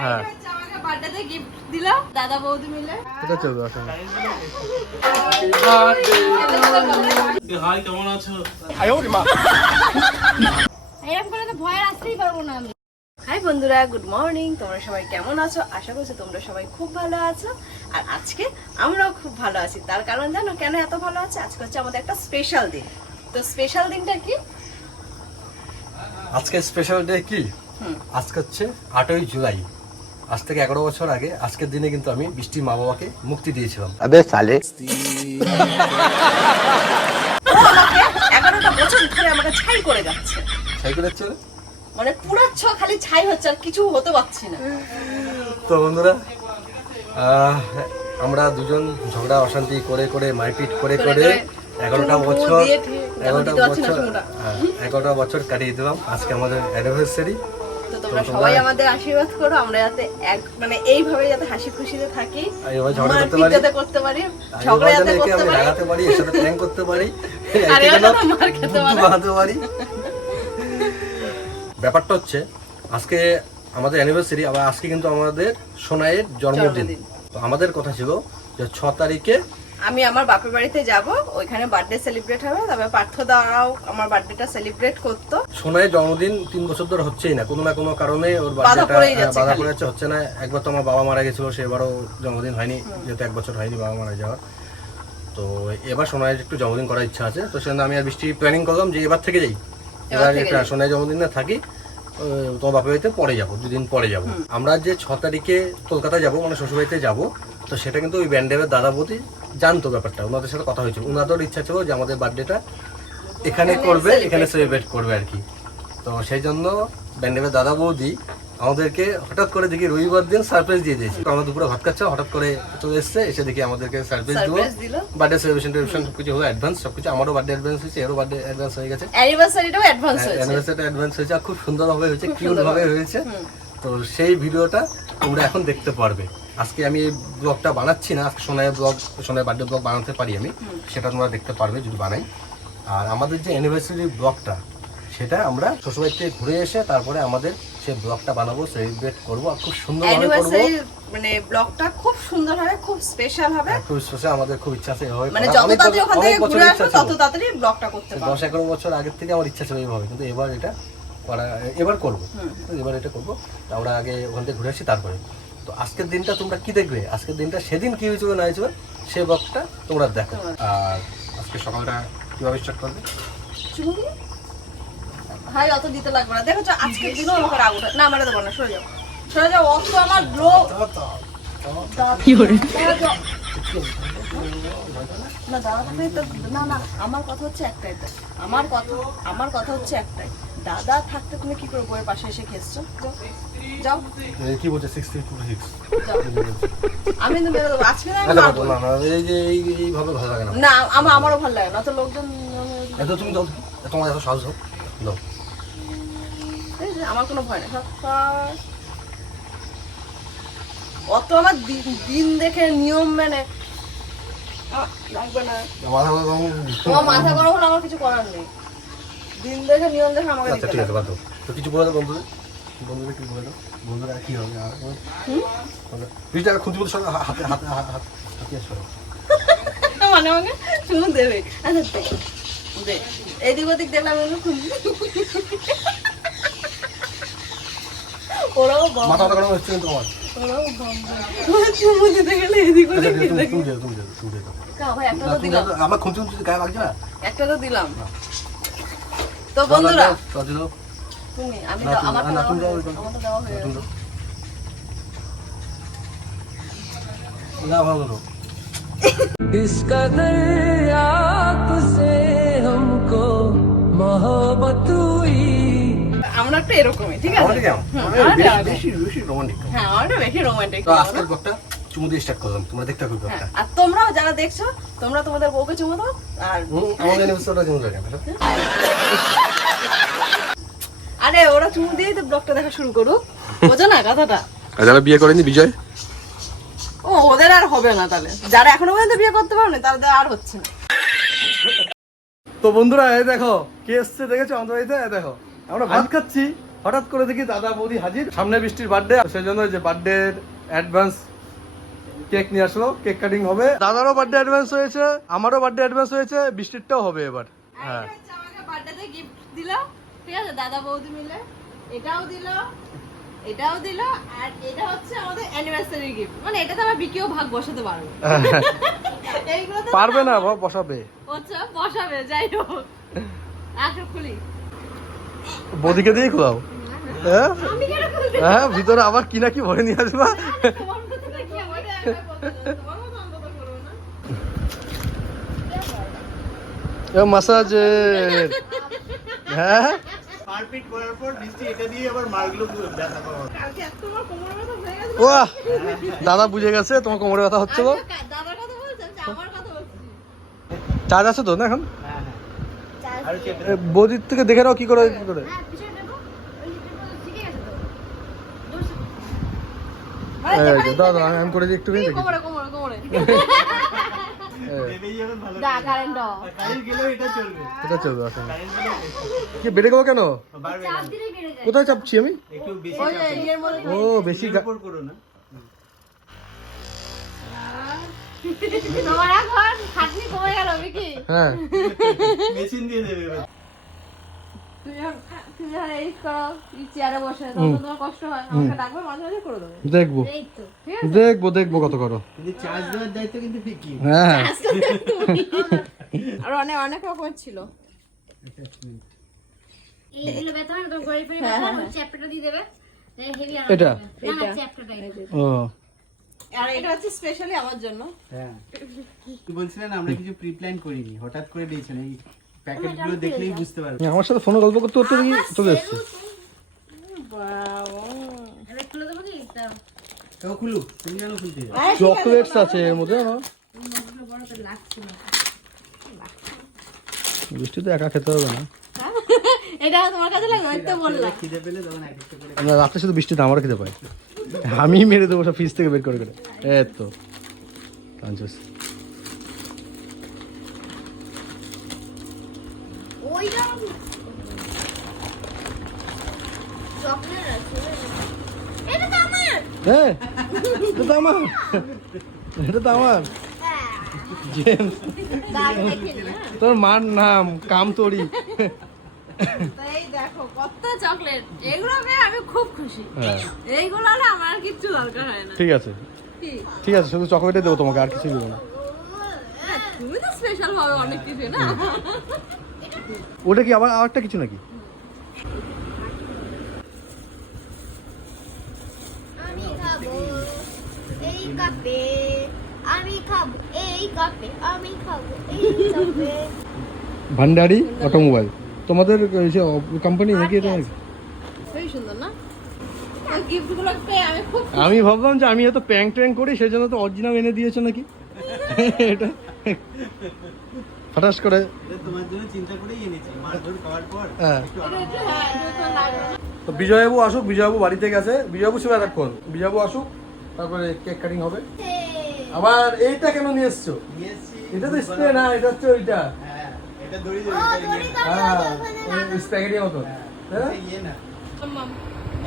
হ্যাঁ আমাকে বার্থডেতে গিফট দিল দাদা বৌদি মিলে। এটা চলবে আসলে। হাই কেমন আছো? এরকম করে তো ভয় আসতেই পারবো না আমি। হাই বন্ধুরা, গুড মর্নিং। তোমরা সবাই কেমন আছো? আশা করছি তোমরা সবাই খুব ভালো আছো। আর আজকে আমরাও খুব ভালো আছি। তার কারণ জানো কেন এত ভালো আছে? আজকে হচ্ছে আমাদের একটা স্পেশাল দিন। তো স্পেশাল দিনটা কি? আজকে স্পেশাল ডে কি? আজকে হচ্ছে 8ই জুলাই। আজ থেকে 11 বছর আগে আজকের দিনে কিন্তু আমি বৃষ্টির মা বাবাকে মুক্তি দিয়েছিলাম। अबे साले 11টা বছর ধরে আমাকে ছাই করে যাচ্ছে। সাইকেলের চলে মানে পুরাচ্ছ খালি ছাই হচ্ছে আর কিছু হতে পারছি না। তো বন্ধুরা আমরা দুজন ঝগড়া অশান্তি করে করে মারপিট করে করে 11টা বছর কাটিয়ে দিলাম। আজকে আমাদের অ্যানিভার্সারি। তো তোমরা সবাই আমাদের আশীর্বাদ করো, আমরা যাতে মানে এইভাবে যাতে হাসি খুশিতে থাকি, মারপিট যাতে করতে পারি, ঝগড়া যাতে করতে পারি, লাগাতে পারি, এর সাথে প্র্যাঙ্ক করতে পারি, আর এর সাথে মার খেতে পারি। ব্যাপারটা হচ্ছে আজকে আমাদের অ্যানিভার্সারি, আবার আজকে কিন্তু আমাদের সোনাইয়ের জন্মদিন। তো আমাদের কথা ছিল যে 6 তারিখে আমি আমার বাপের বাড়িতে যাব, ওইখানে বার্থডে সেলিব্রেট হবে। তবে পার্থ দাও আমার বার্থডেটা সেলিব্রেট করতো। সোনাইয়ের জন্মদিন 3 বছর ধরে হচ্ছেই না, কোনো না কোনো কারণে ওর বার্থডেটা বাধা পড়ে যাচ্ছে, হচ্ছে না। একবার তো আমার বাবা মারা গেছিল, সেবারও জন্মদিন হয়নি, যেহেতু 1 বছর হয়নি বাবা মারা যাওয়ার। তো এবার সোনাইয়ের একটু জন্মদিন করার ইচ্ছা আছে। তো সেজন্য আমি আর বৃষ্টি প্ল্যানিং করলাম যে এবার থেকে যাই, এবার একটা সোনাইয়ের জন্মদিন না থাকি, তোমার বাপের বাড়িতে পরে যাবো, 2 দিন পরে যাবো। আমরা যে 6 তারিখে কলকাতা যাবো, মানে শ্বশুরবাড়িতে যাবো, তো সেটা কিন্তু ওই ব্যান্ডেলের দাদা বৌদি জানতো ব্যাপারটা, ওনাদের সাথে কথা হয়েছিল। ওনাদের ইচ্ছা ছিল যে আমাদের বার্থডেটা এখানে করবে, এখানে সেলিব্রেট করবে আর কি। তো সেই জন্য ব্যান্ডেলের দাদা বৌদি আমাদেরকে হঠাৎ করে দেখি রবিবার দিন সারপ্রাইজ দিয়ে দিয়েছে। আমরা দুপুরে ভাত খাচ্ছি, হঠাৎ করে চলে এসছে, এসে দেখি আমাদেরকে সারপ্রাইজ দিল। বার্থডে সেলিব্রেশন সবকিছু হলো, অ্যাডভান্স সবকিছু। আমারও বার্থডে অ্যাডভান্স হয়েছে, এরও বার্থডে অ্যাডভান্স হয়ে গেছে, অ্যানিভার্সারিটাও অ্যাডভান্স হয়েছে। অ্যানিভার্সারিটা অ্যাডভান্স হয়েছে, খুব সুন্দরভাবে হয়েছে, কিউট ভাবে হয়েছে। তো সেই ভিডিওটা তোমরা এখন দেখতে পারবে। আজকে আমি এই ব্লগটা বানাচ্ছি না, আজকে সোনাইয়ের বার্থডে ব্লগ বানাতে পারি আমি, সেটা তোমরা দেখতে পারবে যদি বানাই। আর আমাদের যে অ্যানিভার্সারি ব্লগটা, সেটা আমরা শ্বশুরবাড়ি থেকে ঘুরে এসে তারপরে আমাদের সেই ব্লগটা বানাবো, সেলিব্রেট করবো, আর খুব সুন্দরভাবে করবো। মানে ব্লগটা খুব সুন্দর হবে, খুব স্পেশাল হবে, খুব স্পেশাল। আমাদের খুব ইচ্ছা আছে এভাবে, মানে যত তাড়াতাড়ি ওখান থেকে ঘুরে আসবো তত তাড়াতাড়ি ব্লগটা করতে পারবো। 10-11 বছর আগের থেকে আমার ইচ্ছা ছিল এইভাবে, কিন্তু এবার এটা এবার করবো, এবার এটা করবো। আমরা আগে ওখান থেকে ঘুরে আসি তারপরে। তো আজকের দিনটা তোমরা কি দেখবে, আজকের দিনটা সেদিন কি হয়েছিল না হয়েছিল সেই ব্লগটা তোমরা দেখো। আর আজকে সকালটা কিভাবে স্টার্ট করবে? ভাই অত দিতে লাগবে না, দেখো আজকের দিনও আমাকে রাগ উঠে না। আমার দেবো না, সরে যাও, সরে যাও। অত আমার ব্লগ কি করে না দাদা থাকলে না না, আমার কথা হচ্ছে একটাই, তো আমার কথা হচ্ছে একটাই, দাদা থাকতে তুমি কি করে বইয়ের পাশে এসে খেয়েছো? যাও কি বলছে 6 আমি কিন্তু বেরো দেবো আজকে না। এই যে এইভাবে ভালো লাগে না না, আমারও ভালো লাগে না। তো লোকজন এত তুমি দাও, তোমার এত সাহস হোক দাও। আমার কোনো ভয় নেই, অত আমার দিন দেখে নিয়ম মেনে লাগবে না। তোমার মাথা গরম হলে আমার কিছু করার নেই, দিন দেখে নিয়ম দেখে আমাকে দিতে ঠিক আছে বাদ দাও। তো কিছু বলে দাও বন্ধুদের কি বলে দাও, বন্ধুরা কি হবে আর তুই টাকা খুঁজে বলতে হাতে হাতে হাতে আসবে মানে আমাকে শুনো দেবে। আচ্ছা দে, এদিক ওদিক দেখলাম খুঁজবি, ওরাও মাথা গরম হচ্ছে কিন্তু আমার, ওরাও চুমু দিতে গেলে এদিক ওদিক তুমি দাও ভাই একটা তো দিলাম, আমার খুঁজে খুঁজে গায়ে লাগছে না, একটা তো দিলাম। তো বন্ধুরা তুমি আমি আমার তো দেওয়া হয়ে গেল না। ভালো इस कदर आपसे हमको मोहब्बत हुई। আমরা একটু এরকমই, ঠিক আছে? বেশি রোমান্টিক। হ্যাঁ, আমরা বেশি রোমান্টিক। তো আজকের ব্লগটা চুমু দিয়ে স্টার্ট করলাম, তোমরা দেখতে থাকো ব্লগটা। আর তোমরাও যারা দেখছো, তোমরা তোমাদের বউকে চুমু দাও। আর আমাদের এপিসোডটা চুমু লাগে না, আরে ওরা চুমু দিয়েই তো ব্লগটা দেখা শুরু করুক, বোঝো না কথাটা? যারা বিয়ে করেনি বিজয়, ও ওদের আর হবে না তাহলে, যারা এখনো পর্যন্ত বিয়ে করতে পারেনি তাদের আর হচ্ছে না। তো বন্ধুরা এই দেখো কে এসছে, দেখেছো আমাদের বাড়িতে? দেখো আমরা ভাত খাচ্ছি, হঠাৎ করে দেখি দাদা বৌদি হাজির, সামনে বৃষ্টির বার্থডে, সেই জন্য যে বার্থডে অ্যাডভান্স কেক নিয়ে আসলো, কেক কাটিং হবে। দাদারও বার্থডে অ্যাডভান্স হয়েছে, আমারও বার্থডে অ্যাডভান্স হয়েছে, বৃষ্টিরটাও হবে এবার। হ্যাঁ, আমাকে বার্থডেতে গিফট দিল, ঠিক আছে, দাদা বৌদি মিলে। এটাও দিল, এটাও দিল, আর এটা হচ্ছে আমাদের অ্যানিভার্সারি গিফট। মানে এটাতে আমরা বিকিও ভাগ বসাতে পারবো। এইগুলো তো পারবে না, বসাবে। আচ্ছা বসাবে, যাই হোক। আসো খুলি। বৌদিকে দিয়ে খোলাও। হ্যাঁ আমি কেন খুলতে? হ্যাঁ, ভিতরে আবার কি না কি ভরে নিয়ে আসবা। তোমার মতো নাকি আমাকে একবার বলতে, তোমার মতো অন্তত করবো না। মাসাজ। হ্যাঁ মারপিট করার পর বৃষ্টি এটা দিয়ে আবার মারগুলো ব্যথা পাওয়া। কালকে এত তোমার কোমর ব্যথা হয়ে গেছে। ওয়াহ, দাদা বুঝে গেছে তোমার কোমরে ব্যথা হচ্ছে। দাদার কথা বলছেন, আমার কথা বলছি। চার্জ আছে তো না এখন? হ্যাঁ আর চেপে বৌদির থেকে দেখে নাও কি করে কি করে। হ্যাঁ, পিছনে দেখো। ওই লিপটা শিখে গেছে তো। দাদা আমি করে দিই একটু দেখি। কোমরে কোমরে কোমরে। দেবেই যাবেন ভালো। দা কারেন্ট দাও। কারেন্ট গেলেও এটা চলবে। এটা চলবে আসলে। কারেন্ট গেলেও কি বেড়ে গেল কেন? বাড়বে না। চাপ দিলেই বেড়ে যায়। কোথায় চাপছি আমি? একটু বেশি ওই যে ইয়ের মধ্যে। ও বেশি বেশি উপর করো না। তোমার এখন খাটনি কমে গেল বিকি। হ্যাঁ মেশিন দিয়ে দেবে এবার। তুমি যখন এডিট করো চেয়ারে বসে, তখন তোমার কষ্ট হয়, আমাকে ডাকবে, মাঝে মাঝে করে দেবে। দেখবো এই তো ঠিক দেখবো কত করো। কিন্তু চার্জ দেওয়ার দায়িত্ব কিন্তু ফিকি। হ্যাঁ আছে। আর অনেক অনেক রকমের ছিল। এইগুলো ব্যথা হয় না, তো গড়াই পড়ে ব্যথা হয়, চ্যাপ্টারটা দিয়ে দেবে, হেভি আর এটা? এটা চ্যাপ্টারটাই ও আর এটা হচ্ছে স্পেশালি আমার জন্য। হ্যাঁ কি বলছিলেন, আমরা কিছু প্রি প্ল্যান করিনি, হঠাৎ করে দিয়েছেন। এই প্যাকেটগুলো দেখলেই বুঝতে পারবে। আমার সাথে ফোনে গল্প করতে করতে দেখি চলে এসছে। এবার খুলে দেবো কি দাও। তো খুলুক, তুমি জানো খুলতে। চকলেটস আছে এর মধ্যে না? বৃষ্টি তো একা খেতে হবে না। এটা তোমার কাছে লাগবে, আমি তো বললাম। খিদে পেলে তখন এক একটা করে। আমরা রাতে শুধু বৃষ্টিতে আমার খেতে পাই, আমি মেরে দেবো সব ফ্রিজ থেকে বের করে করে। এই তো কাঞ্চুস। ওইটা চকলেট আছে, এটা তো আমার। হ্যাঁ এটা তো আমার, এটা তো আমার। জেমস, দাগ দেখে না। তোর মার নাম কামতরি। তো এই দেখো কত চকলেট, এগুলো পেয়ে আমি খুব খুশি। হ্যাঁ এইগুলো হলে আমার আর কিচ্ছু দরকার হয় না। ঠিক আছে কি? ঠিক আছে, শুধু চকলেটই দেবো তোমাকে, আর কিছুই দেবো না। তুমি তো স্পেশাল ভাবে অনেক কিছু না। ওটা কি আবার আরেকটা কিছু নাকি? আমি খাবো এই কাপে, আমি খাবো এই কাপে, আমি খাবো এই কাপে। ভান্ডারি অটোমোবাইল তোমাদের কোম্পানি নাকি এটা? খুবই সুন্দর না? ওই গিফটগুলো পেয়ে আমি খুব আমি ভাবলাম যে আমি এত প্যাং ট্যাং করি, সেই জন্য তো অরিজিনাল এনে দিয়েছো নাকি। এটা হঠাৎ করে। এটা তোমার জন্য চিন্তা করেই এনেছি, মারধর খাওয়ার পর হ্যাঁ একটু আরাম। তো বিজয়বাবু আসুক, বিজয়বাবু বাড়িতে গেছে, বিজয়বাবু শুভ এতক্ষণ, বিজয়বাবু আসুক তারপরে কেক কাটিং হবে। আবার এইটা কেন নিয়ে এসছো? নিয়ে এসছি। এটা তো স্প্রে না, এটা হচ্ছে ওইটা। হ্যাঁ এটা দড়ি দড়ি হ্যাঁ স্প্যাগেটির মতো। হ্যাঁ ইয়ে না।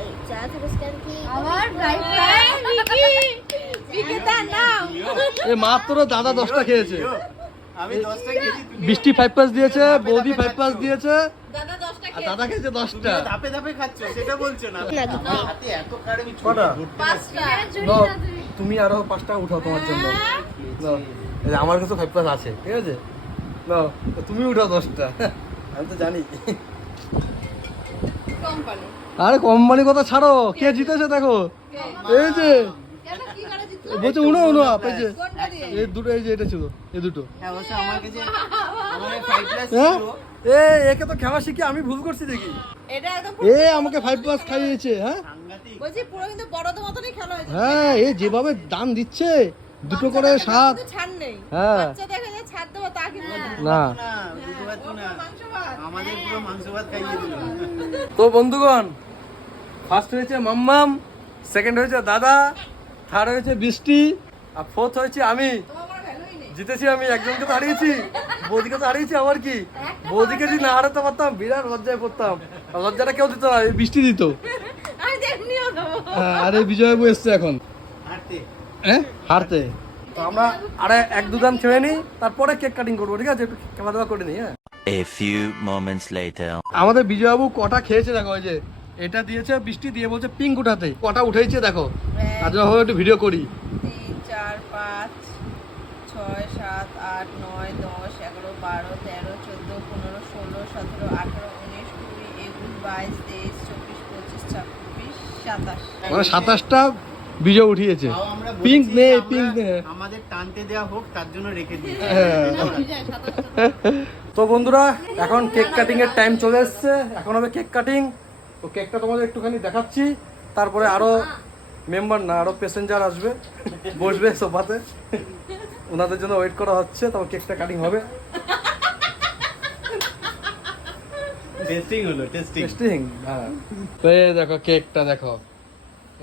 এই চা থেকে স্ক্যান কি আমার গার্লফ্রেন্ড বিকি তার নাম। এই মাত্র দাদা 10টা খেয়েছে, আমি 10টা খেয়েছি, তুমি বৃষ্টি 5 দিয়েছে, বৌদি 5 দিয়েছে, দাদা 10টা আর দাদা খেয়েছে 10টা। ধাপে ধাপে খাচ্ছ সেটা বলছো না। আমার হাতে এত কার্ড আমি কটা? ধরতে পাঁচটা। নাও, তুমি আরো 5টা উঠাও তোমার জন্য। নাও, এই যে আমার কাছে 5 আছে, ঠিক আছে? নাও, তো তুমি উঠাও 10টা। আমি তো জানি। কোম্পানি। আরে কোম্পানি কথা ছাড়ো, কে জিতেছে দেখো। এই যে কেন কি করে জিতলো? বলছে উনো আপ, এই যে কোনটা দিয়ে? এই দুটো, এই যে এটা ছিল, এই দুটো। হ্যাঁ অবশ্য আমার কাছে আমার 5+ হ্যাঁ ছিল। একে তো খেলা শিখে আমি ভুল করছি দেখি। এটা একদম এ আমাকে 5+ খাইয়েছে। হ্যাঁ সাংঘাতিক। বলছি পুরো কিন্তু বড়দের মতনই খেলা হয়েছে। হ্যাঁ এ যেভাবে দাম দিচ্ছে, দুটো করে বাচ্চাদের 7। কিন্তু ছাড় নেই। হ্যাঁ বাচ্চা দেখে যে ছাড় দেবো তা কিন্তু না। না। না বুঝতে পারছো না, মাংস ভাত। আমাদের পুরো মাংস ভাত খাইয়ে দিল। তো বন্ধুগণ, ফার্স্ট হয়েছে মাম্মাম, সেকেন্ড হয়েছে দাদা, থার্ড হয়েছে বৃষ্টি, আর ফোর্থ হয়েছে আমি। তোমার কোনো ভ্যালুই নেই। জিতেছি আমি, একজনকে তো হারিয়েছি, বৌদিকে তো হারিয়েছি। আমার কি, বৌদিকে যদি না হারাতে পারতাম বিরাট লজ্জায় পড়তাম। লজ্জাটা কেউ দিত না, এই বৃষ্টি দিত। আমি তো এমনিও দেবো। আরে বিজয়বাবু এসছে এখন হাঁটতে হারতে। তো আমরা আরে 1-2 দান খেয়ে নিই, তারপরে কেক কাটিং করবো, ঠিক আছে? একটু খাওয়া দাওয়া করে নিই। হ্যাঁ, A few moments later. আমাদের বিজয়বাবু কটা খেয়েছে দেখো, ওই যে এটা দিয়েছে বৃষ্টি দিয়ে, বলছে পিঙ্ক উঠাতে, কটা উঠেছে দেখো। তার জন্য ভাবে একটু ভিডিও করি। 3, 4, 5, 6, 7, 8, 9, 10, 11, 12, 13, 14, 15, 16, 17, 18, 19, 20, 21, 22, 23, 24, 25, 26, 27। মানে 27টা বিজয় উঠিয়েছে। তাও আমরা পিঙ্ক বলেছি নেই, আমরা- পিঙ্ক নেই। আমাদের টানতে দেওয়া হোক তার জন্য রেখে দিয়েছি। তো বন্ধুরা, এখন কেক কাটিং এর টাইম চলে এসছে, এখন হবে কেক কাটিং। তো কেকটা তোমাদের একটুখানি দেখাচ্ছি, তারপরে আরো মেম্বার না আরো প্যাসেঞ্জার আসবে, বসবে সোফাতে, ওনাদের জন্য ওয়েট করা হচ্ছে, তারপর কেকটা কাটিং হবে। টেস্টিং হলো, টেস্টিং। টেস্টিং, হ্যাঁ। তো এই দেখো কেকটা দেখো,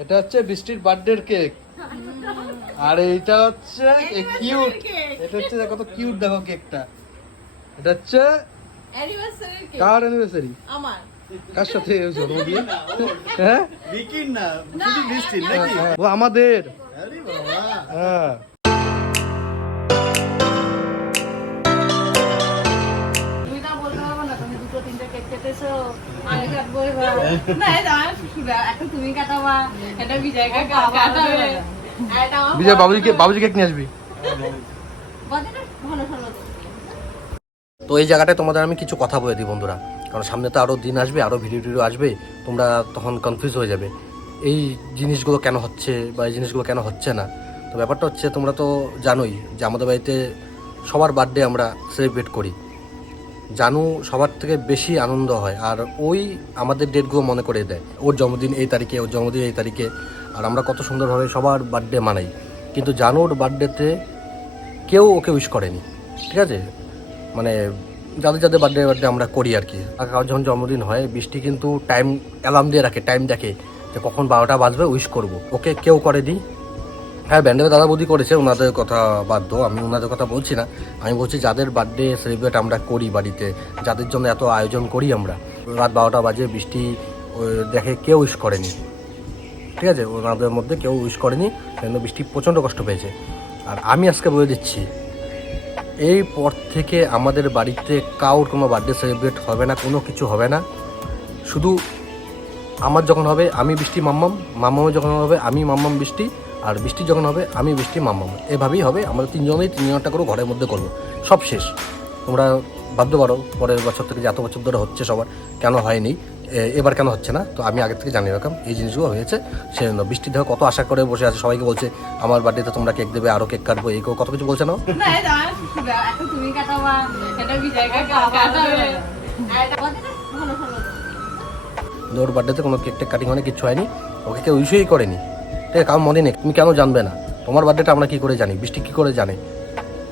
এটা হচ্ছে বৃষ্টির বার্থডের কেক, আর এইটা হচ্ছে কিউট, এটা হচ্ছে দেখো তো কিউট, দেখো কেকটা। এটা হচ্ছে অ্যানিভার্সারি কেক কার অ্যানিভার্সারি? আমার। কার সাথে জন্ম দিয়ে? হ্যাঁ, বিকির না, শুধু বৃষ্টির নাকি? ও আমাদের। আরে বাবা। হ্যাঁ, তুমি তা বলতে পারবো না, তুমি 2-3টে কেক কেটেছো, আমি কাটবো এবার। না, এটা একটা তুমি কাটাবা, এটা বিজয় কাকা কাটাবে, আর এটা আমার বিজয় বাবুজি কেক নিয়ে আসবি। বাজেটটা ভালো ভালো তো। তো এই জায়গাটায় তোমাদের আমি কিছু কথা বলে দিই বন্ধুরা, কারণ সামনে তো আরও দিন আসবে, আরও ভিডিও টিডিও আসবে, তোমরা তখন কনফিউজ হয়ে যাবে এই জিনিসগুলো কেন হচ্ছে বা এই জিনিসগুলো কেন হচ্ছে না। তো ব্যাপারটা হচ্ছে, তোমরা তো জানোই যে আমাদের বাড়িতে সবার বার্থডে আমরা সেলিব্রেট করি, জানু সবার থেকে বেশি আনন্দ হয়, আর ওই আমাদের ডেটগুলো মনে করে দেয়, ওর জন্মদিন এই তারিখে, ওর জন্মদিন এই তারিখে, আর আমরা কত সুন্দরভাবে সবার বার্থডে মানাই। কিন্তু জানুর বার্থডেতে কেউ ওকে উইশ করেনি, ঠিক আছে? মানে যাদের যাদের বার্থডে আমরা করি আর কি। আর কারোর যখন জন্মদিন হয়, বৃষ্টি কিন্তু টাইম অ্যালার্ম দিয়ে রাখে, টাইম দেখে যে কখন 12টা বাজবে, উইশ করব, ওকে কেউ করেনি। হ্যাঁ, ব্যান্ডের দাদা বৌদি করেছে, ওনাদের কথা বাধ্য, আমি ওনাদের কথা বলছি না। আমি বলছি যাদের বার্থডে সেলিব্রেট আমরা করি বাড়িতে, যাদের জন্য এত আয়োজন করি আমরা, রাত 12টা বাজে বৃষ্টি দেখে কেউ উইশ করেনি, ঠিক আছে? ওনাদের মধ্যে কেউ উইশ করেনি, কিন্তু বৃষ্টি প্রচণ্ড কষ্ট পেয়েছে। আর আমি আজকে বলে দিচ্ছি, এই পর থেকে আমাদের বাড়িতে কারোর কোনো বার্থডে সেলিব্রেট হবে না, কোনো কিছু হবে না। শুধু আমার যখন হবে আমি বৃষ্টি মাম্মাম, মাম্মামের যখন হবে আমি মাম্মাম বৃষ্টি, আর বৃষ্টি যখন হবে আমি বৃষ্টি মাম্মাম, এভাবেই হবে। আমরা তিনজনটা করে ঘরের মধ্যে করবো, সব শেষ। তোমরা ভাবতে পারো পরের বছর থেকে যে এত বছর ধরে হচ্ছে সবার, কেন হয়নি, এবার কেন হচ্ছে না? তো আমি আগে থেকে জানিয়ে রাখলাম এই জিনিসগুলো হয়েছে, সেজন্য। বৃষ্টি দেখো কত আশা করে বসে আছে, সবাইকে বলছে আমার বার্থডেতে তোমরা কেক দেবে, আরও কেক কাটবো, এই কত কিছু বলছে না। না, এটা একটা তুমি কাটাবা, এটা বিজয় কাকা কাটাবে, আর এটা বাজেটটা ভালো ভালো তো। ওর বার্থডেতে কোনো কেক টেক কাটিং হয়নি, কিচ্ছু হয়নি, ওকে কেউ ইস্যুই করেনি, ঠিক আছে? কারণ মনে নেই, তুমি কেন জানবে না? তোমার বার্থডেটা আমরা কী করে জানি, বৃষ্টি কী করে জানে?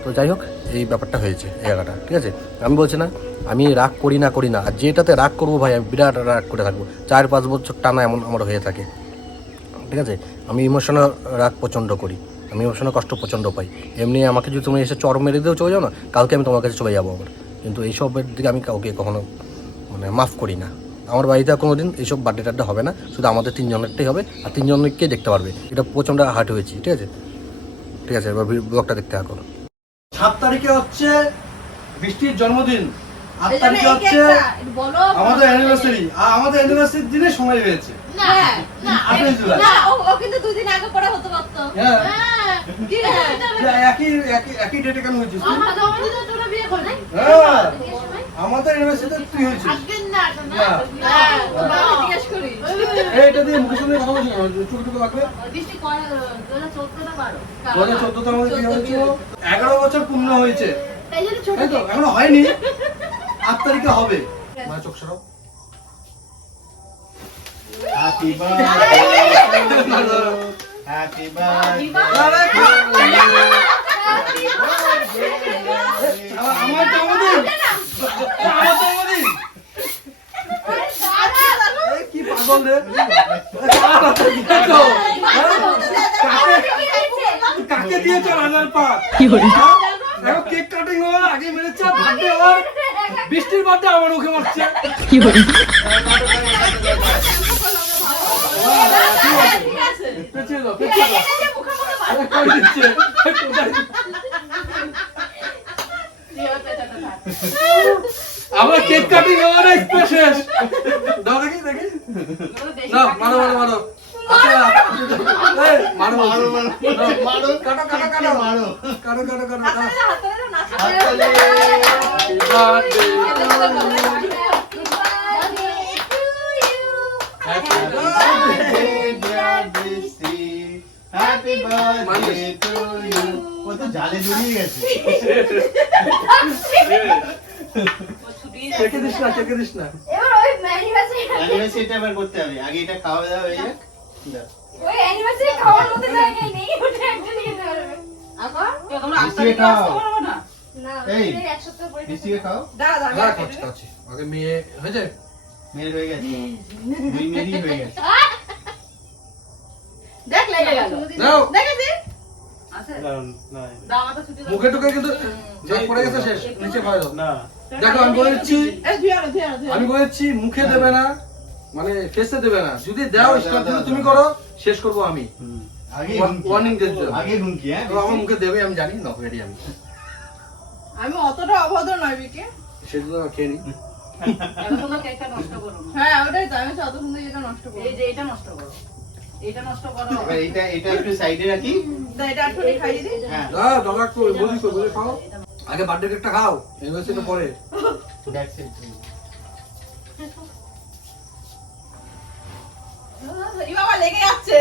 তো যাই হোক, এই ব্যাপারটা হয়েছে এই জায়গাটা, ঠিক আছে? আমি বলছি না আমি রাগ করি না, আর যেটাতে রাগ করবো ভাই, আমি বিরাট রাগ করে থাকবো, 4-5 বছর টানা এমন আমার হয়ে থাকে, ঠিক আছে? আমি ইমোশনাল রাগ প্রচণ্ড করি, আমি ইমোশনাল কষ্ট প্রচণ্ড পাই। এমনি আমাকে যদি তুমি এসে চর মেরে দিয়েও চলে যাও না, কালকে আমি তোমার কাছে চলে যাবো আবার। কিন্তু এইসবের দিকে আমি কাউকে কখনো মানে মাফ করি না। আমার বাড়িতে কোনো দিন এইসব বার্থডে টার্থডে হবে না, শুধু আমাদের 3 জনেরটাই হবে, আর 3 জনকে দেখতে পারবে। এটা প্রচণ্ড হার্ট হয়েছি, ঠিক আছে? ঠিক আছে, এবার ব্লগটা দেখতে থাকো। 7 তারিখে হচ্ছে বৃষ্টির জন্মদিন, 8 তারিখে হচ্ছে আমাদের অ্যানিভার্সারি, আর আমাদের অ্যানিভার্সারির দিনে সময় হয়েছে। না না 8 জুলাই। না, ও কিন্তু 2 দিন আগে পরে হতে পারতো। হ্যাঁ, কি রে? একই ডেটে কেন হয়েছিস তুই? আমার জন্মদিনে তোরা বিয়ে করলি? হ্যাঁ, আমাদের অ্যানিভার্সারিতে তুই হয়েছিস। আজকের না না। হ্যাঁ। হ্যাঁ, বাবা জিজ্ঞেস করি। এইটা দিয়ে মুখের সামনে কথা বলছিস, চুপ চুপ রাখবে। বৃষ্টি কয় 2014 না 12? 2014 আমাদের বিয়ে হয়েছিল, 11 বছর পূর্ণ হয়েছে, তাই জন্য ছোট তাই তো? এখনো হয়নি, 8 তারিখে হবে। মানে চোখ সরাও। হ্যাপি বার্থডে হ্যাপি বার্থডে আমার জন্মদিন, আমার জন্মদিন। কি পাগল রে, কাকে দিয়েছ রাজার পা? কেক কাটিং হওয়ার আগে মেরেছে, বার্থডে হওয়ার বৃষ্টির বার্থডে আমার মুখে মারছে পেঁচিয়ে দাও, পেঁচিয়ে দাও। আরে কই দিচ্ছে? কোথায়? আমার কেক কাটিং আমার একটু শেষ। দাও দেখি দেখি। না মারো মারো মারো। আচ্ছা এই মারো মারো মারো। মারো কাটো কাটো কাটো মারো। কাটো কাটো কাটো কাটো। Happy birthday to you. ও তো জালে জড়িয়ে গেছে। চেকে দিস না, চেকে দিস না। এবার ওই অ্যানিভার্সারি অ্যানিভার্সারিটা এবার করতে হবে। আগে এটা খাওয়া দাওয়া হয়ে যাক। দাও। ওই অ্যানিভার্সারি খাওয়ার মতো জায়গায় নেই, ওটা একটা নিয়ে যেতে পারবে। আবার মিষ্টিকে খাও। না, এই, ওই এক সপ্তাহ পরে মিষ্টিকে খাও। না খাচ্ছি খাচ্ছি। আগে মেয়ে হয়েছে? মেয়ের হয়ে গেছে। দুই মেয়েরই হয়ে গেছে। দেখ লেগে গেল নাও দেখে দি মুখে টুকে কিন্তু যা পড়ে গেছে শেষ নিচে পড়ে দাও না দেখো আমি বলেছি আমি বলেছি মুখে দেবে না মানে ফেসে দেবে না যদি দাও স্টার্ট যদি তুমি করো শেষ করব আমি আগে ওয়ার্নিং দিতে আগে হুমকি হ্যাঁ। তো আমার মুখে দেবে আমি জানি না রেডি আমি আমি অতটা অভদ্র নয় বিকে সেটা তো খেয়ে নি এত সুন্দর কেকটা নষ্ট করো না। হ্যাঁ ওটাই তো আমি অত সুন্দর এটা নষ্ট করব এই যে এটা নষ্ট করো, এটা নষ্ট করো। এবার এটা একটু সাইডে রাখি। এটা আঠুরি খাইয়ে দিই হ্যাঁ না দাদা তো বলি খাও আগে বার্থডে কেকটা খাও ইউনিভার্সিটি পরে দ্যাটস ইট। এই বাবা লেগে যাচ্ছে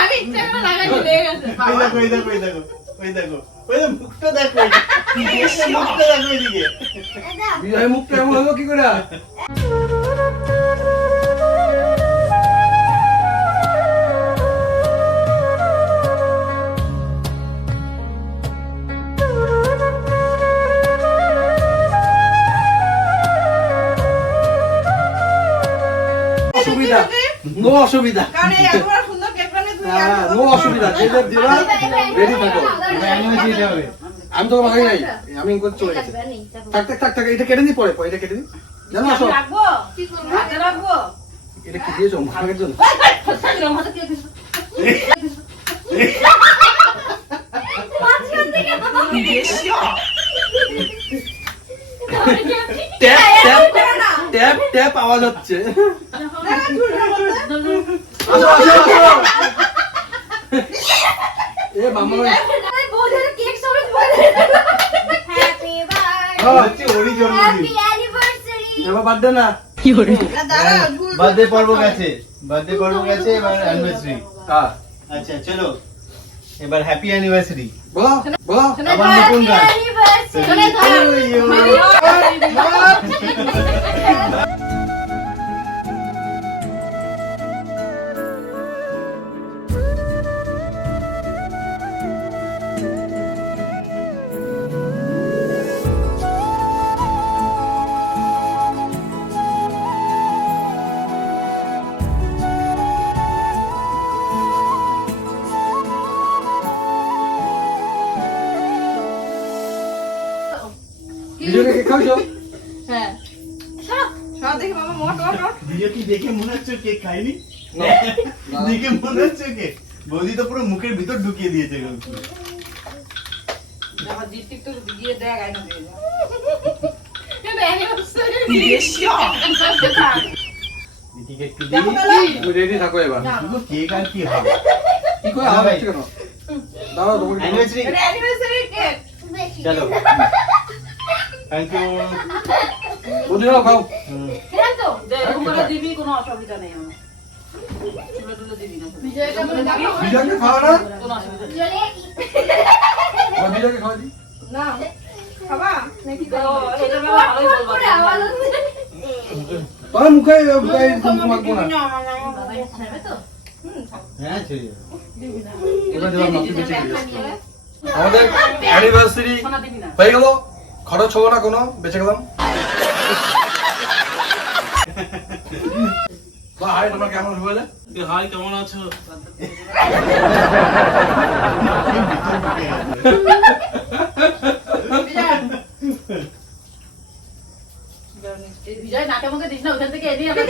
আমি ইচ্ছে করে লাগাইনি লেগে গেছে ওই দেখো ওই দেখো ওই দেখো ওই দেখো ওই দেখো মুখটা দেখো মুখটা দেখো এদিকে। বিজয় মুখটা এমন হলো কি করে অসুবিধা নো অসুবিধা কারণ এই এতবার সুন্দর কেক বানিয়ে তুমি নো অসুবিধা যেটা দিবা রেডি থাকো এবার অ্যানিভার্সারিটা হবে। আমি তো মাখাই নাই আমি করে চলে গেছি থাক থাক থাক থাক এটা কেটে নি পরে এটা কেটে নি জানো আসো রাখবো, হাতে রাখবো। এটা কি দিয়েছো মাখার জন্য সাজিলাম হাতে দিয়ে this. Tap tap tap tap আওয়াজ হচ্ছে আসো আসো আসো এ মামা বউদের কেক সবে বলে হ্যাপি বার্থডে হচ্ছে ওরই জন্মদিন। হ্যাপি অ্যানিভার্সারি এবার বার্থডে না দাঁড়া ঝুল বার্থডে পর্ব গেছে, বার্থডে পর্ব গেছে, এবার অ্যানিভার্সারি। হ্যাঁ আচ্ছা চলো এবার হ্যাপি অ্যানিভার্সারি। বলো বলো আবার নতুন গান। অ্যানিভার্সারি ভিডিওটা কে খাওছো হ্যাঁ সব দেখি মামা মোট মোট মোট ভিডিও কি দেখে মনে হচ্ছে কেক খাইনি? না দেখে মনে হচ্ছে কেক বৌদি তো পুরো মুখের ভিতর ঢুকিয়ে দিয়েছে। আমার জিপটিক তো দিয়ে দেখ আইনা দিয়ে দাও। এটা অ্যানিভার্সারি দিদিকে একটু দিই। তুমি রেডি থাকো এবার শুধু কেক আর কি হবে? কি করে আওয়াজ হচ্ছে কেন দাঁড়াও তোমাকে অ্যানিভার্সারি এটা অ্যানিভার্সারি কেক চলো। Thank you. বুঝিও খাও তো দে, এরকম করে দিবি, কোনো অসুবিধা নেই আমার। তুলে তুলে দিবি না। বিজয়টা বলে দেখো বিজয়কে খাও না কোনো অসুবিধা নেই। চলে বা বিজয়কে খাওয়া দি না খাবা নাকি তো এটা বেশ ভালোই বলবো। করে আওয়াজ হচ্ছে তোমার মুখে মাখবো না হ্যাঁ ছেড়ে যাও। এবার দেওয়ার মাত্র বেঁচে গেছে আমাদের অ্যানিভার্সারি সোনা দিবি না। হয়ে গেল খরচ হবো না কোনো বেঁচে গেলাম বা হাই তোমার কেমন হয়ে হাই কেমন আছো? করে দিস না ওখান থেকে এনে আমরা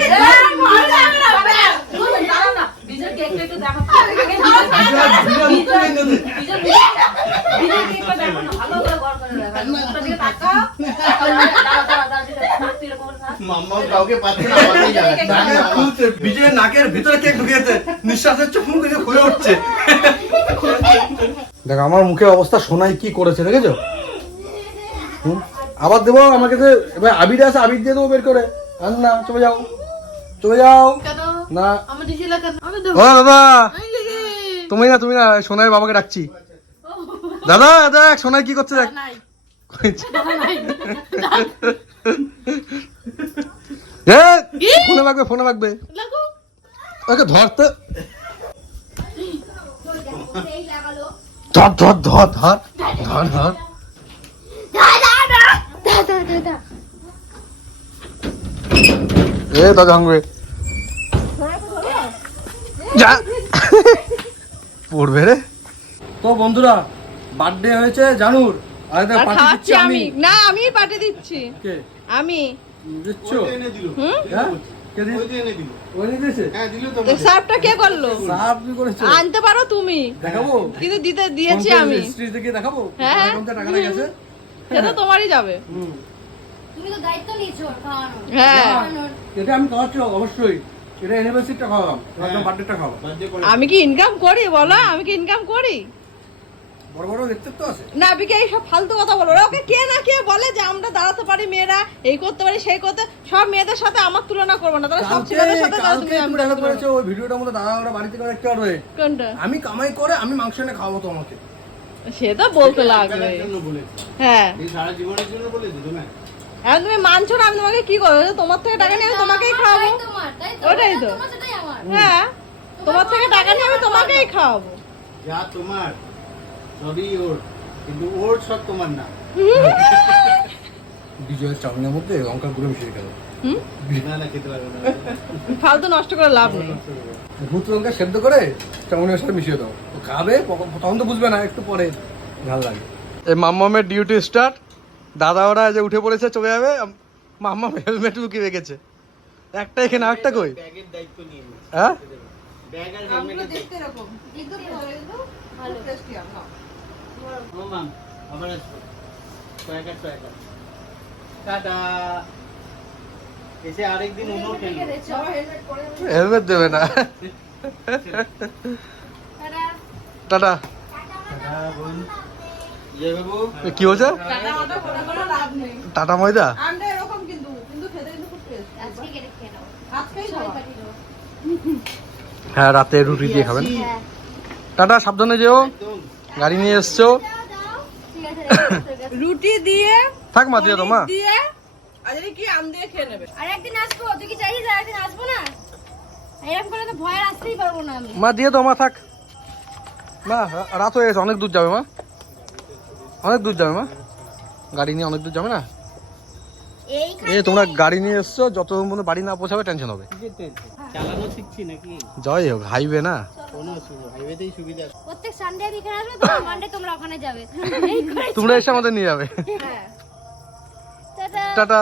দাঁড়াও না বিজয় কেকটা একটু দেখো আগে বিজয় কেকটা দেখো না ভালো করে গড় করে দেখো মুখটা দিকে তাকাও মাম্মা কাউকে পাচ্ছে না আমাকেই জানাচ্ছে বিজয়ের নাকের ভিতরে কেক ঢুকিয়েছে, নিঃশ্বাসের চোখ মুখ দিয়ে খুলে উঠছে। দেখ আমার মুখের অবস্থা সোনাই কি করেছে দেখেছো? আবার দেবো আমাকে, এবার আবির আছে, আবির দিয়ে দেবো বের করে। আর না, চলে যাও চলে যাও না। ও দাদা, তুমি না সোনাই বাবাকে ডাকছি। দাদা দেখ সোনাই কি করছে দেখ। ফোনে লাগবে ওকে ধরতে। ধর ধর ধর ধর ধর ধর। এ দাদা হাঙ্গবে যা পড়বে রে। তো বন্ধুরা বার্থডে হয়েছে জানুর, আর পার্টি দিচ্ছি আমি। না আমি পার্টি দিচ্ছি। কে আমি দিচ্ছ? এনে দিল হ্যাঁ কে দিল? ওই যে এনে দিল। ওই নিয়ে দিয়েছে? হ্যাঁ দিল তো। সার্ফটা কে করলো? সাপ কি করেছে? আনতে পারো তুমি, দেখাবো কিন্তু দিতে দিয়েছি আমি। স্ট্রিজ থেকে দেখাবো হ্যাঁ। কোনটা টাকাটা গেছে। সেটা তোমারই যাবে। তুমি তো দায়িত্ব নিয়েছো খাওয়ানোর। হ্যাঁ এটা আমি খাওয়াচ্ছি অবশ্যই, এটা ইউনিভার্সিটিটা খাওয়ালাম, একদম বার্থডেটা খাওয়া। বার্থডে করে আমি কি ইনকাম করি বলো? আমি কি ইনকাম করি? বড় বড় দেখতে তো আছে না বিকে এই সব ফালতু কথা বলো। ওরা ওকে কে না কে বলে যে আমরা দাঁড়াতে পারি মেয়েরা, এই করতে পারি সেই করতে। সব মেয়েদের সাথে আমার তুলনা করবো না, তারা সব ছেলেদের সাথে তারা তুমি কালকে দেখা করেছে ওই ভিডিওটার মধ্যে দাদা ওরা বাড়ি থেকে দেখতে পারবে। কোনটা? আমি কামাই করে আমি মাংস এনে খাওয়াবো তোমাকে। সে তো বলতে লাগবে। জন্য বলেছে। হ্যাঁ এই সারা জীবনের জন্য বলে দিল না। এখন তুমি মানছো না, আমি তোমাকে কি করবো? তোমার থেকে টাকা নিয়ে আমি তোমাকেই খাওয়াবো। তোমার তাই তো? ওটাই তো। তোমার সাথেই আমার। হ্যাঁ তোমার থেকে টাকা নিয়ে আমি তোমাকেই খাওয়াবো। যা তোমার সবই ওর, কিন্তু ওর সব তোমার না। বিজয়ের চাউমিনের মধ্যে লঙ্কা গুঁড়ো মিশিয়ে গেল। না না খেতে পারবে না। ফালতু নষ্ট করে লাভ নেই। ভূত লঙ্কা সেদ্ধ করে চাউমিনের সাথে মিশিয়ে দাও, ও খাবে তখন তো বুঝবে না, একটু পরে ভালো লাগে। এই মাম্মামের ডিউটি স্টার্ট। দাদা ওরা যে উঠে পড়েছে চলে যাবে, মাম্মাম হেলমেট লুকিয়ে রেখেছে। একটা এখানে আরেকটা কই? ব্যাগের দায়িত্ব নিয়ে নিস। হ্যাঁ ব্যাগ আর হেলমেটের দায়িত্ব। ভালো। ও মাম আবার আসবো। সোয়াগার সোয়াগার। টাটা। এসে আরেকদিন অন্য খেলবো। হেলমেট দেবে না। টাটা। টাটা বোন। জয় বাবু। কি হয়েছে? টাটা ময়দা। আজকে কেটে খেয়ে নাও। হ্যাঁ রাতে রুটি দিয়ে খাবেন। টাটা, সাবধানে যেও, একদম। গাড়ি নিয়ে এসছো। দাও দাও। ঠিক আছে রেখে রুটি দিয়ে থাক মা দিয়ে তো মা। দিয়ে আর যদি কি আম দিয়ে খেয়ে নেবে। আর একদিন আসবো, তুই কি চাইছিস আর একদিন আসবো না? এরকম করে তো ভয় আসতেই পারবো না আমি। মা দিয়ে তো মা, থাক মা, রাত হয়ে গেছে, অনেক দূর যাবে মা, অনেক দূর যাবে মা, গাড়ি নিয়ে অনেক দূর যাবে না। এই এই তোমরা গাড়ি নিয়ে এসছো, যত পর্যন্ত বাড়ি না পৌঁছাবে টেনশন হবে। চালানো শিখছি নাকি? জয় হোক, হাইওয়ে না। কোনো অসুবিধা, হাইওয়েতেই সুবিধা। প্রত্যেক সানডে আমি এখানে আসবো, তো মানডে তোমরা ওখানে যাবে। এই করে তোমরা এসে আমাদের নিয়ে যাবে। হ্যাঁ। টাটা। টাটা।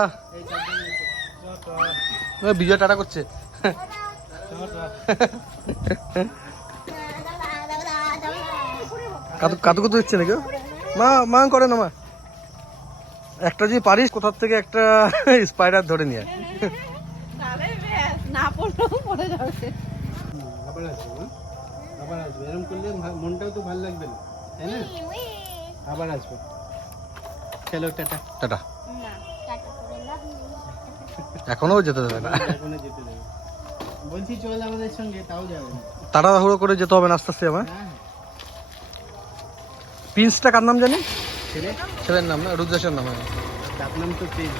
বিজয় টাটা করছে। কাতু কুতু দিচ্ছে নাকি? মা মা করে না মা, একটা যদি পারিস কোথার থেকে একটা স্পাইডার ধরে নিয়ে। তাহলে ব্যাস, না পড়লেও পড়ে যাবে। আবার আসবো, হ্যাঁ? আবার আসবো। এরকম করলে মনটাও তো ভালো লাগবে না, তাই না? আবার আসবো। চলো টাটা। টাটা। না, টাটা করে লাভ নেই। এখনো যেতে দেবে না, এখনো যেতে দেবে। বলছি চল আমাদের সঙ্গে, তাও যাবে না। তাড়াহুড়ো করে যেতে হবে না, আস্তে আস্তে আমার। হ্যাঁ প্রিন্সটা কার নাম জানি? ছেলে ছেলের নাম না, রুদ্রেশের নাম। ডাক নাম তো প্রিন্স।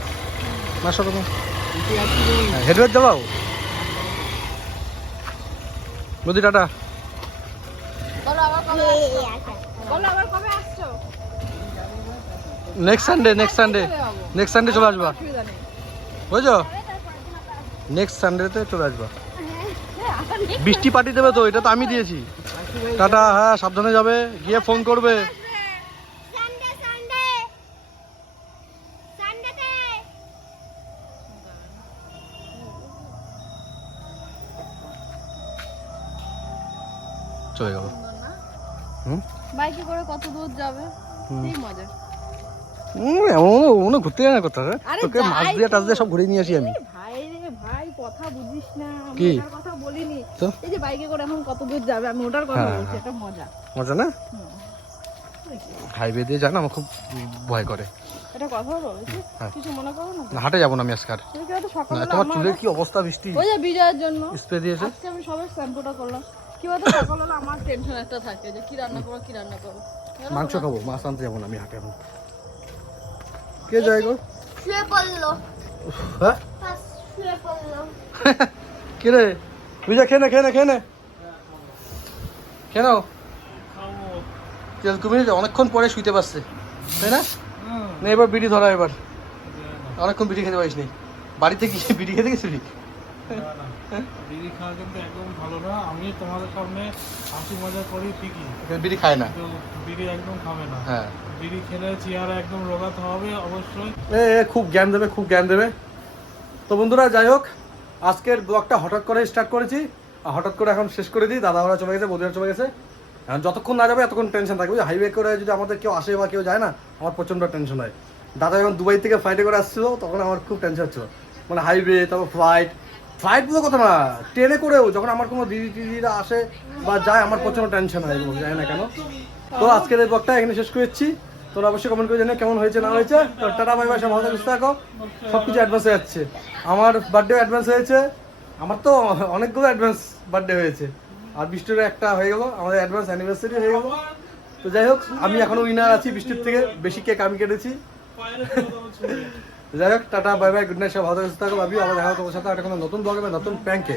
মাসা তুমি তুই আসবি রে। হেডওয়েট যাবাও মোদি। টাটা। বলো আবার কবে আসছো? বলো আবার কবে আসছো? Next Sunday, next Sunday, next Sunday চলে আসবা, অসুবিধা নেই। বুঝছো? নেক্সট সানডেতে চলে আসবা। বৃষ্টি পার্টি দেবে তো, এটা তো আমি দিয়েছি। টাটা। হ্যাঁ সাবধানে যাবে, গিয়ে ফোন করবে। সানডে সানডে সানডেতে চলে গেল। হুম বাইকে করে কত দূর যাবে, সেই মজা। এমন ঘুরতে যায় না কোথাও, আরে তোকে মাছ দিয়ে টাছ দিয়ে সব ঘুরে নিয়ে আসি আমি। ভাই রে ভাই, কথা বুঝিস না, আমি কি? ওটার কথা বলিনি। তো? এই যে বাইকে করে এখন কত দূর যাবে, আমি ওটার কথা হ্যাঁ, বলছি, এটা মজা। মজা না? হাইওয়ে দিয়ে যায় না, আমার খুব ভয় করে। এটা কথা বলছি, হ্যাঁ। কিছু মনে করো না তো? না, হাটে যাবো না আমি আজকে আর। তুমি কি হয়তো সকালবেলা তোমার আমার- চুলের কি অবস্থা বৃষ্টি, ওই যে বিজয়ের জন্য স্প্রে দিয়েছে। আজকে আমি সবাই শ্যাম্পুটা করলাম। কি বলতো, সকালবেলা আমার টেনশন একটা থাকে যে কি রান্না করবো, কি রান্না করবো। মাংস খাবো, মাছ আনতে যাবো না আমি হাটে এখন। কে যায় গো? শুয়ে পড়লো, হ্যাঁ শুয়ে পড়লো। কে রে? বিজয় খেয়ে নে, খেয়ে নে, খেয়ে নে, খেয়ে নাও। তুমি অনেকক্ষণ পরে শুইতে পারছে, তাই না? না, এবার বিড়ি ধরা, এবার অনেকক্ষণ বিড়ি খেতে পারিস নি। বাড়িতে কি বিড়ি খেতে গেছিলি? বিড়ি খাওয়া কিন্তু একদম ভালো না। আমি তোমাদের সামনে হাসি মজা করি ঠিকই, এখানে বিড়ি খায় না। কিন্তু বিড়ি একদম খাবে না। হ্যাঁ, বিড়ি খেলে চেহারা একদম রোগাতে হবে অবশ্যই। খুব জ্ঞান দেবে, খুব জ্ঞান দেবে। তো বন্ধুরা, যাই হোক, আজকের ব্লগটা হঠাৎ করে স্টার্ট করেছি, আর হঠাৎ করে এখন শেষ করে দিই। দাদা ওরা চলে গেছে, বৌদিরা চলে গেছে। এখন যতক্ষণ না যাবে এতক্ষণ টেনশন থাকবে। হাইওয়ে করে যদি আমাদের কেউ আসে বা কেউ যায় না, আমার প্রচণ্ড টেনশন হয়। দাদা যখন দুবাই থেকে ফ্লাইটে করে আসছিল, তখন আমার খুব টেনশন হচ্ছিল। মানে হাইওয়ে, তারপর ফ্লাইট পুরো কথা না, ট্রেনে করেও যখন আমার কোনো দিদি টিদিরা আসে বা যায়, আমার প্রচণ্ড টেনশন হয়, জানি না কেন। তো আজকের এই ব্লগটা এখানে শেষ করেছি। তোরা অবশ্যই কমেন্ট করে জানিও কেমন হয়েছে না হয়েছে। তো টাটা বাই বাই, সব ভালো থাকো, সুস্থ থাকো। সব কিছু অ্যাডভান্স হয়ে যাচ্ছে। আমার বার্থডে অ্যাডভান্স হয়েছে, আমার তো অনেকগুলো অ্যাডভান্স বার্থডে হয়েছে, আর বৃষ্টির একটা হয়ে গেল, আমাদের অ্যাডভান্স অ্যানিভার্সারি হয়ে গেল। তো যাই হোক, আমি এখনো উইনার আছি বৃষ্টির থেকে, বেশি কেক আমি কেটেছি। যাই হোক, tata bye bye, good night, সব ভালো থাকো, সুস্থ থাকো, ভাবি। আবার দেখা হবে তোমার সাথে একটা কোনো নতুন ব্লগে বা নতুন প্র্যাঙ্কে।